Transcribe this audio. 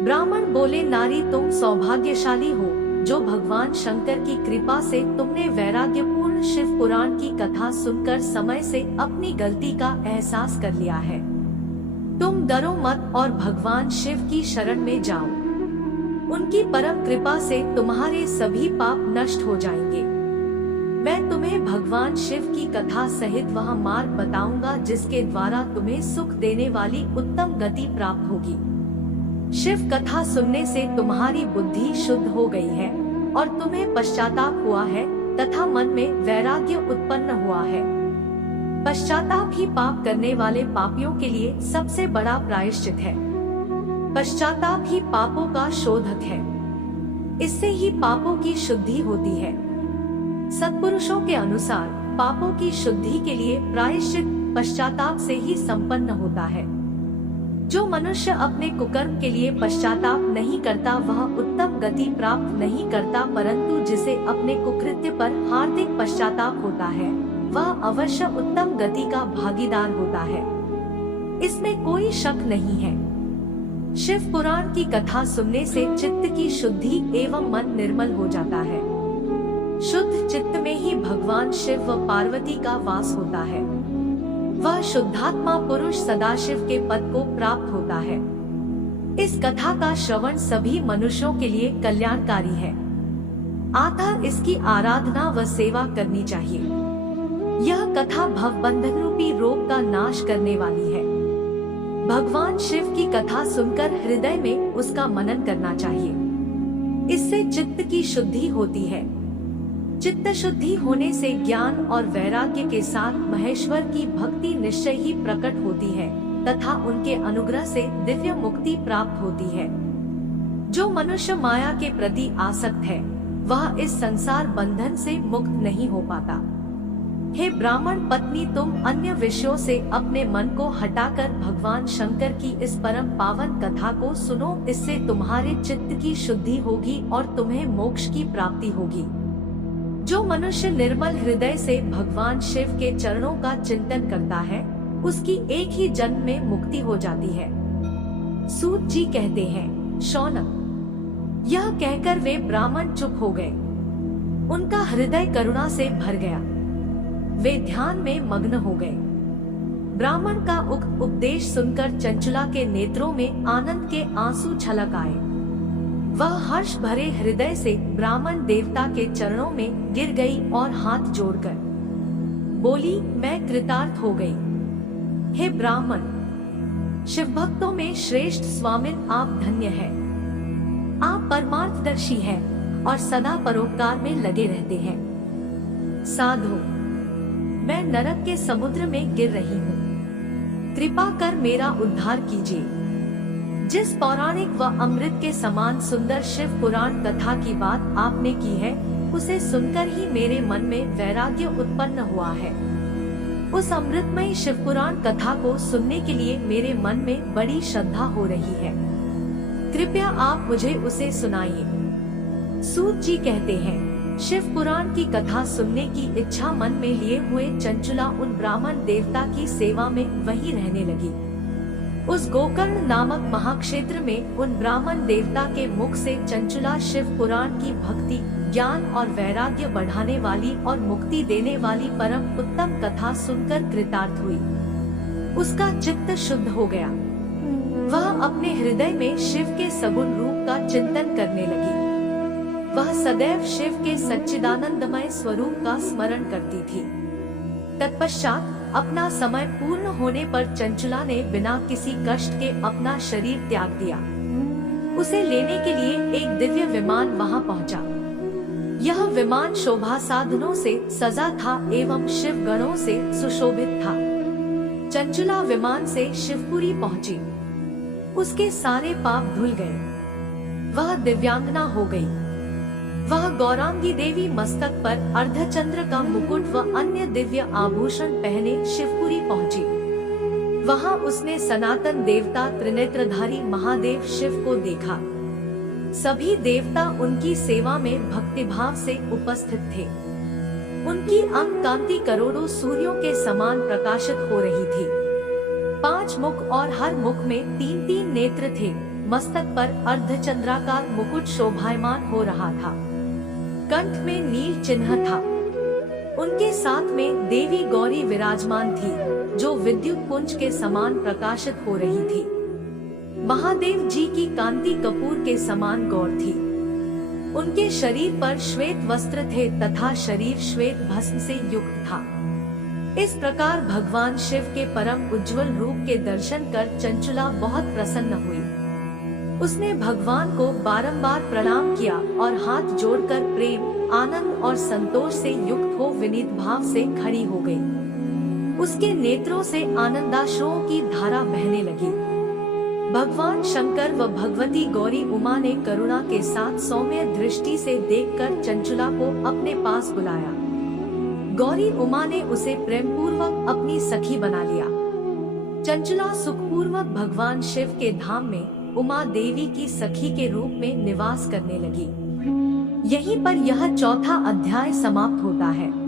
ब्राह्मण बोले, नारी तुम सौभाग्यशाली हो जो भगवान शंकर की कृपा से तुमने वैराग्यपूर्ण शिव पुराण की कथा सुनकर समय से अपनी गलती का एहसास कर लिया है। तुम डरो मत और भगवान शिव की शरण में जाओ। उनकी परम कृपा से तुम्हारे सभी पाप नष्ट हो जाएंगे। मैं तुम्हें भगवान शिव की कथा सहित वह मार्ग बताऊंगा जिसके द्वारा तुम्हें सुख देने वाली उत्तम गति प्राप्त होगी। शिव कथा सुनने से तुम्हारी बुद्धि शुद्ध हो गई है और तुम्हें पश्चाताप हुआ है तथा मन में वैराग्य उत्पन्न हुआ है। पश्चाताप ही पाप करने वाले पापियों के लिए सबसे बड़ा प्रायश्चित है। पश्चाताप ही पापों का शोधक है। इससे ही पापों की शुद्धि होती है। सत्पुरुषों के अनुसार पापों की शुद्धि के लिए प्रायश्चित पश्चाताप से ही संपन्न होता है। जो मनुष्य अपने कुकर्म के लिए पश्चाताप नहीं करता वह उत्तम गति प्राप्त नहीं करता, परंतु जिसे अपने कुकृत्य पर हार्दिक पश्चाताप होता है वह अवश्य उत्तम गति का भागीदार होता है। इसमें कोई शक नहीं है। शिव पुराण की कथा सुनने से चित्त की शुद्धि एवं मन निर्मल हो जाता है। शुद्ध चित्त में ही भगवान शिव व पार्वती का वास होता है। वह शुद्धात्मा पुरुष सदाशिव के पद को प्राप्त होता है। इस कथा का श्रवण सभी मनुष्यों के लिए कल्याणकारी है। अतः इसकी आराधना व सेवा करनी चाहिए। यह कथा भवबंधन रूपी रोग का नाश करने वाली है। भगवान शिव की कथा सुनकर हृदय में उसका मनन करना चाहिए। इससे चित्त की शुद्धि होती है। चित्त शुद्धि होने से ज्ञान और वैराग्य के साथ महेश्वर की भक्ति निश्चय ही प्रकट होती है तथा उनके अनुग्रह से दिव्य मुक्ति प्राप्त होती है। जो मनुष्य माया के प्रति आसक्त है वह इस संसार बंधन से मुक्त नहीं हो पाता। हे ब्राह्मण पत्नी, तुम अन्य विषयों से अपने मन को हटाकर भगवान शंकर की इस परम पावन कथा को सुनो। इससे तुम्हारे चित्त की शुद्धि होगी और तुम्हें मोक्ष की प्राप्ति होगी। जो मनुष्य निर्मल हृदय से भगवान शिव के चरणों का चिंतन करता है उसकी एक ही जन्म में मुक्ति हो जाती है। सूत जी कहते हैं, शौनक। यह कहकर वे ब्राह्मण चुप हो गए। उनका हृदय करुणा से भर गया। वे ध्यान में मग्न हो गए। ब्राह्मण का उक्त उपदेश सुनकर चंचला के नेत्रों में आनंद के आंसू छलक आए। वह हर्ष भरे हृदय से ब्राह्मण देवता के चरणों में गिर गई और हाथ जोड़कर बोली, मैं कृतार्थ हो गई। हे ब्राह्मण, शिव भक्तों में श्रेष्ठ स्वामिन आप धन्य हैं। आप परमार्थदर्शी हैं और सदा परोपकार में लगे रहते हैं। साधु, मैं नरक के समुद्र में गिर रही हूँ। कृपा कर मेरा उद्धार कीजिए। जिस पौराणिक व अमृत के समान सुंदर शिव पुराण कथा की बात आपने की है उसे सुनकर ही मेरे मन में वैराग्य उत्पन्न हुआ है। उस अमृतमय शिव पुराण कथा को सुनने के लिए मेरे मन में बड़ी श्रद्धा हो रही है। कृपया आप मुझे उसे सुनाइए। सूत जी कहते हैं, शिव पुराण की कथा सुनने की इच्छा मन में लिए हुए चंचला उन ब्राह्मण देवता की सेवा में वहीं रहने लगी। उस गोकर्ण नामक महाक्षेत्र में उन ब्राह्मण देवता के मुख से चंचला शिव पुराण की भक्ति, ज्ञान और वैराग्य बढ़ाने वाली और मुक्ति देने वाली परम उत्तम कथा सुनकर कृतार्थ हुई। उसका चित्त शुद्ध हो गया। वह अपने हृदय में शिव के सगुण रूप का चिंतन करने लगी। वह सदैव शिव के सच्चिदानंदमय स्वरूप का स्मरण करती थी। तत्पश्चात अपना समय पूर्ण होने पर चंचला ने बिना किसी कष्ट के अपना शरीर त्याग दिया। उसे लेने के लिए एक दिव्य विमान वहां पहुंचा। यह विमान शोभा साधनों से सजा था एवं शिव गणों से सुशोभित था। चंचला विमान से शिवपुरी पहुंची। उसके सारे पाप धुल गए। वह दिव्यांगना हो गई। वह गौरांगी देवी मस्तक पर अर्धचंद्र का मुकुट व अन्य दिव्य आभूषण पहने शिवपुरी पहुंची। वहां उसने सनातन देवता त्रिनेत्रधारी महादेव शिव को देखा। सभी देवता उनकी सेवा में भक्तिभाव से उपस्थित थे। उनकी अंग कांति करोड़ों सूर्यों के समान प्रकाशित हो रही थी। 5 मुख और हर मुख में 3-3 नेत्र थे। मस्तक पर अर्धचंद्राकार मुकुट शोभायमान हो रहा था। कंठ में नील चिन्ह था। उनके साथ में देवी गौरी विराजमान थी, जो विद्युत पुंज के समान प्रकाशित हो रही थी। महादेव जी की कांति कपूर के समान गौर थी। उनके शरीर पर श्वेत वस्त्र थे तथा शरीर श्वेत भस्म से युक्त था। इस प्रकार भगवान शिव के परम उज्जवल रूप के दर्शन कर चंचला बहुत प्रसन्न हुई। उसने भगवान को बारंबार प्रणाम किया और हाथ जोड़कर प्रेम, आनंद और संतोष से युक्त हो विनीत भाव से खड़ी हो गई। उसके नेत्रों से आनंदाश्रुओं की धारा बहने लगी। भगवान शंकर व भगवती गौरी उमा ने करुणा के साथ सौम्य दृष्टि से देखकर चंचला को अपने पास बुलाया। गौरी उमा ने उसे प्रेम पूर्वक अपनी सखी बना लिया। चंचला सुखपूर्वक भगवान शिव के धाम में उमा देवी की सखी के रूप में निवास करने लगी। यहीं पर यह चौथा अध्याय समाप्त होता है।